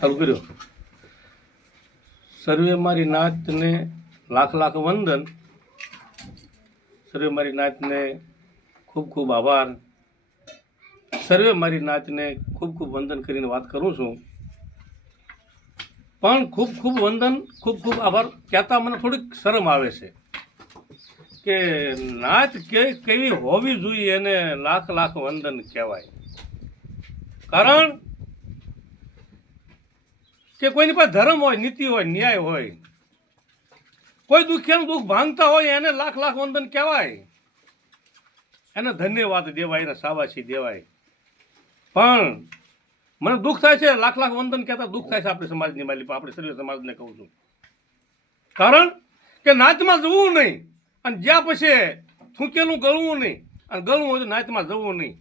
ચાલુ કર્યો સર્વે મારી નાતને લાખ લાખ વંદન. સર્વે મારી નાતને ખૂબ ખૂબ આભાર. સર્વે મારી નાતને ખૂબ ખૂબ વંદન કરીને વાત કરું છું. પણ ખૂબ ખૂબ વંદન, ખૂબ ખૂબ આભાર. કહેતા મને થોડીક શરમ આવે છે કે નાત કે કેવી હોવી જોઈએ એને લાખ લાખ વંદન કહેવાય. કારણ કે કોઈની પાસે ધર્મ હોય, નીતિ હોય, ન્યાય હોય. કોઈ દુઃખિયાનું દુઃખ ભાંગતા હોય, એને લાખ લાખ વંદન કહેવાય. એને ધન્યવાદ દેવાય, એને સાવાસી દેવાય. પણ મને દુઃખ થાય છે, લાખ લાખ વંદન કહેતા દુઃખ થાય છે આપણી સમાજની માલી આપણે સર્વે સમાજને કહું છું. કારણ કે નાચમાં જવું નહીં, અને જ્યાં પછી થૂંકેલું ગળવું નહીં, અને ગળવું હોય તો નાચમાં જવું નહીં.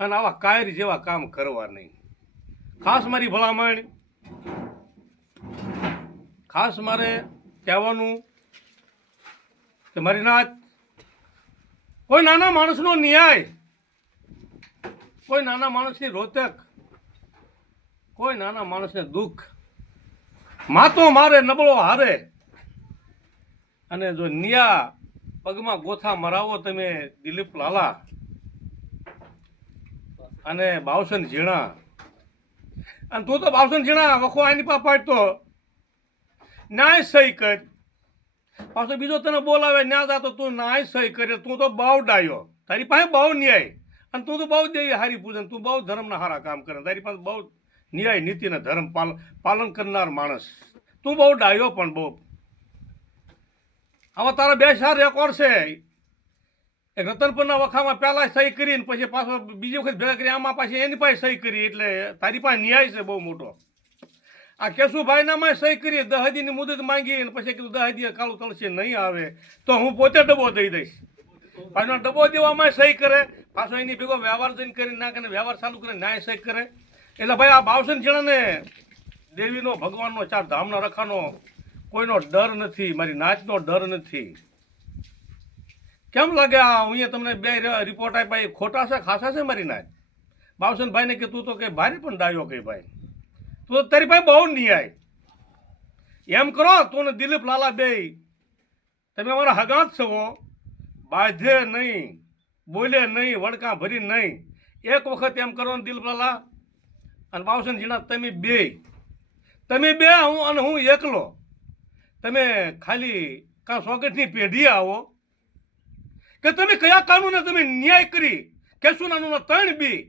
અને આવા કાયર જેવા કામ કરવા નહીં. ખાસ મારી ભલામણ. ખાસ મારે કહેવાનું કે મારી નાચ કોઈ નાના માણસનો ન્યાય, કોઈ નાના માણસની રોતક કોઈ નાના માણસને દુઃખ, માતો મારે નબળો હારે. અને જો નિયા પગમાં ગોથા મરાવો તમે દિલીપ લાલા અને બાવસન ઝીણા. અને તું તો બાવસન ઝીણા વખો આની પા પાડતો. ન્યાય સહી કર. પાછો બીજો તને બોલાવે, ન્યા જાતો તું ન્યાય સહી કરે. તું તો બહુ ડાયો. તારી પાસે બહુ ન્યાય. અને તું તો બહુ દેવી હારી પૂજન. તું બહુ ધર્મના હારા કામ કરે. તારી પાસે બહુ ન્યાય, નીતિ અને ધર્મ પાલ, પાલન કરનાર માણસ. તું બહુ ડાયો પણ બહુ. હવે તારા બે ચાર રેકોર્ડ છે. રતનપુરના વખામાં પહેલા સહી કરીને પછી પાછો બીજી વખત ભેગા કરી, આમાં પાછી એની પાસે સહી કરી, એટલે તારી પાસે ન્યાય છે બહુ મોટો. આ કેશુભાઈનામાં સહી કરી દહદીની મુદત માંગી અને પછી કીધું દહદી કાળું તળશે, નહીં આવે, તો હું પોતે ડબ્બો દઈ દઈશ. પાછો ડબ્બો દેવામાં સહી કરે, પાછો એની ભેગો વ્યવહાર જઈને કરી નાખે વ્યવહાર ચાલુ કરે, ન્યાય સહી કરે. એટલે ભાઈ આ બાવસન જણાને દેવીનો ભગવાનનો ચાર ધામના રખાનો કોઈનો ડર નથી, મારી નાચનો ડર નથી. કેમ લાગે આ અહીંયા તમને બે રિપોર્ટ આપ્યા, એ ખોટા છે, ખાસા છે મારી નાચ બાવસનભાઈને કે તું તો કે ભારે પણ ડાયો કે ભાઈ. તું તો તારી ભાઈ બહુ ન્યાય. એમ કરો, તું ને દિલીપ લાલા બે તમે અમારા હગાત છો બાંધે નહીં, બોલે નહીં, વડકા ભરી નહીં. એક વખત એમ કરો ને દિલીપ લાલા. અને બાવસન જીણા, તમે બે તમે બે, હું અને હું એકલો. તમે ખાલી કાં સોકેટની પેઢી આવો. કે તમે કયા કાનૂને તમે ન્યાય કરી? કેશુનાનું ત્રણ બી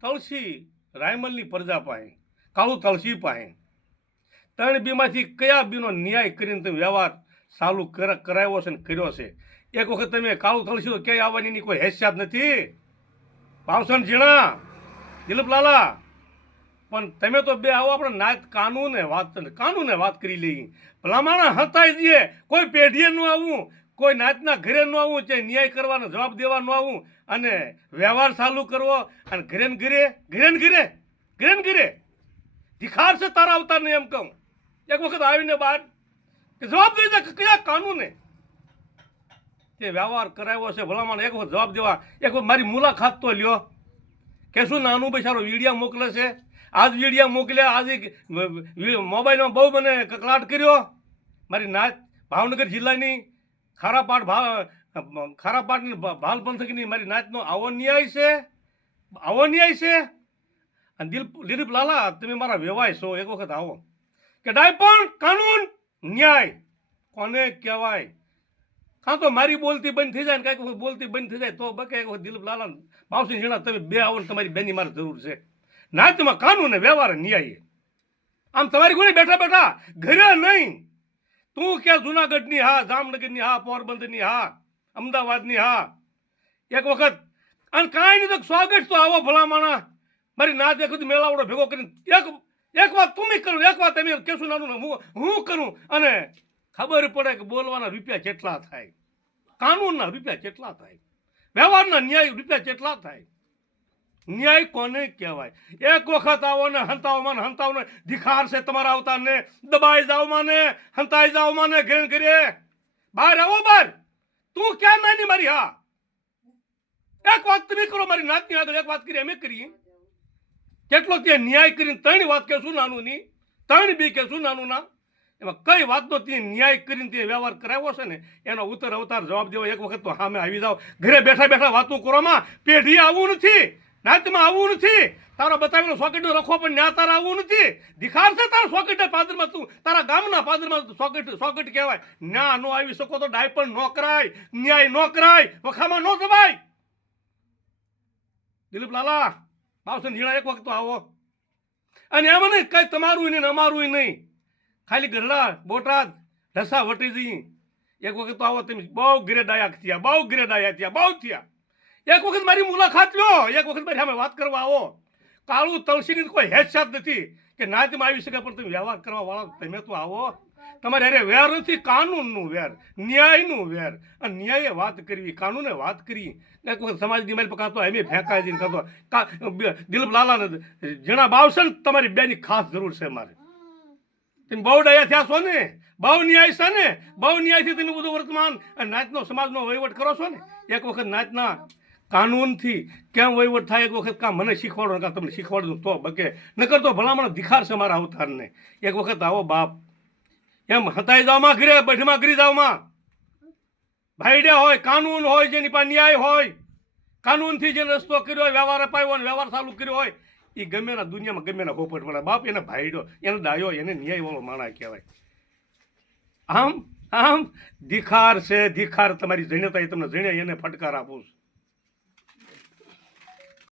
તળસી રાયમલની પ્રજા પાસે, કાળું તળસી પાસે. ત્રણ બીમાંથી કયા બીનો ન્યાય કરીને તમે વ્યવહાર ચાલુ કર- કરાવ્યો છે ને કર્યો છે? એક વખત તમે કાળું તળસી તો ક્યાંય આવવાની કોઈ હેસિયાત નથી? પાવસન ઝીણા, દિલીપ લાલા, પણ તમે તો બે આવો આપણે નાત કાનૂને વાત કાનૂને વાત કરી લઈ પ્લામાણા હતાઈ દઈએ કોઈ પેઢીએ ન આવું. કોઈ નાતના ઘરે ન આવું છે ન્યાય કરવાનો જવાબ દેવા આવું અને વ્યવહાર ચાલુ કરવો અને ઘરે ને ઘરે ઘરે ને ઘરે ઘરે ને ઘરે. ધિખાર છે તારા અવતારને એમ કહું. એક વખત આવીને બહાર કે જવાબ દઈ દે કયા કાનૂને? તે વ્યવહાર કરાવ્યો છે, ભલામણ એક વખત જવાબ દેવા. એક વખત મારી મુલાકાત તો લ્યો. કે શું નાનું ભાઈ સારો વીડિયા મોકલે છે? આજ વીડિયા મોકલ્યા, આજે મોબાઈલમાં બહુ મને કકલાટ કર્યો. મારી નાચ ભાવનગર જિલ્લાની ખારાપાટ ભા ખારાપાટની ભાલ પંથકની મારી નાતનો આવો ન્યાય છે? આવો ન્યાય છે? અને દિલ દિલીપ લાલા, તમે મારા વેવાય છો, એક વખત આવો. કે ડાયપણ કાનૂન ન્યાય. કોને કહેવાય? કાં તો મારી બોલતી બંધ થઈ જાય ને કાંઈક વખત બોલતી બંધ થઈ જાય તો બકે, એક વખત દિલીપ લાલા બાવસી ઝીણા તમે બે આવો ને તમારી બેની મારે જરૂર છે. નાતમાં કાનૂન ને વ્યવહાર ન્યાય આમ તમારી કોને બેઠા બેઠા ઘરે નહીં તું કે જુનાગઢની હા, જામનગરની હા, પોરબંદરની હા, અમદાવાદની હા. એક વખત, અને કાંઈ નહીં તો સ્વાગત તો આવો ભલામણા. મારી ના એક બધી મેળાવડો ભેગો કરીને, એક એક વાત તું કરું, એક વાત તમે કેશું નાનું હું હું કરું? અને ખબર પડે કે બોલવાના રૂપિયા કેટલા થાય. કાનૂનના રૂપિયા કેટલા થાય. વ્યવહારના ન્યાય રૂપિયા કેટલા થાય. ન્યાય કોને કહેવાય? એક વખત આવો ને હંતાવો મને, હંતાવો ને, દિખાર છે તમારા અવતારને. દબાઈ જાઓ માને, હંતાઈ જાઓ માને, ઘેર ઘરે. બહાર આવો, બહાર. તું ક્યાં નાની મારી, હા? એક વાત તમે કરો, મારી નાતની આગળ એક વાત કરી, અમે કરી. કેટલો તે ન્યાય કરીને ત્રણ વાત કહેશું નાનું ની ત્રણ બી કહેશું નાનું ના એમાં કઈ વાતનો તે ન્યાય કરીને તે વ્યવહાર કરાવ્યો છે ને, એનો ઉત્તર અવતાર જવાબ દેવો એક વખત તો સામે આવી જાઓ. ઘરે બેઠા બેઠા વાતો કરવામાં પેઢી આવવું નથી. નાતમાં આવવું નથી. તારો બતાવેલો સોકેટ રખો પણ ન્યા તારા આવવું નથી. દિખાર છે તારા સોકેટ પાદરમાં તું. તારા ગામના પાદરમાં સોકેટ સોકેટ કહેવાય. ન્યા નો આવી શકો તો ડાય પણ નો કરાય. ન્યાય નો કરાય. વખામાં નો દબાય દિલીપ લાલા, બાવસન નીળા એક વખત આવો. અને એમ નહીં, કઈ તમારું નહીં અમારું નહીં. ખાલી ગઢડા, બોટાદ ઢસા વટી જઈ એક વખત આવો, તમે બહુ ગ્રેડ આયા થયા, બહુ ગ્રેડ આયા થયા, બહુ થયા. એક વખત મારી મુલાકાત લો. એક વખત મારી સામે વાત કરવા આવો. કાળું તલસીની કોઈ હેસિયત નથી કે નાતમાં આવી શકે, પણ તમે વ્યવહાર કરવા વાળા તમે તો આવો. તમારે અરે વેર નથી, કાનૂનનું વેર, ન્યાયનું વેર. અને ન્યાયે વાત કરવી કાનૂને વાત કરી. એક વખત સમાજ દિમાગ પર કાં એમ ફેંકાઈ જઈને કાં તો દિલીપ લાલાને જેના બાવશે ને તમારી બેની ખાસ જરૂર છે મારે. તમે બહુ ડાયા થયા છો ને? બહુ ન્યાય છે ને? બહુ ન્યાયથી તમે બધું વર્તમાન અને નાચનો સમાજનો વહીવટ કરો છો ને? એક વખત નાચના કાનૂનથી કેમ વહીવટ થાય એક વખત કાં મને શીખવાડો કાં તમને શીખવાડું તો બકે. નકર તો ભલામણ દિખાર છે મારા અવતારને. એક વખત આવો બાપ. એમ હતાઈ જાવમાં ઘરે, બેઠમાં ઘરી જાવમાં. ભાઈડ્યા હોય, કાનૂન હોય, જેની પાસે ન્યાય હોય. કાનૂનથી જે રસ્તો કર્યો હોય, વ્યવહાર અપાયો હોય વ્યવહાર ચાલુ કર્યો હોય એ ગમે ના દુનિયામાં ગમે ના હોપટ મળે બાપ એને ભાઈડો, એને ડાયો એને ન્યાયવાળો માણા કહેવાય. આમ આમ, દિખાર છે, દિખાર. તમારી જણ્યતા એ તમને જણ્યા એને ફટકાર આપું છું.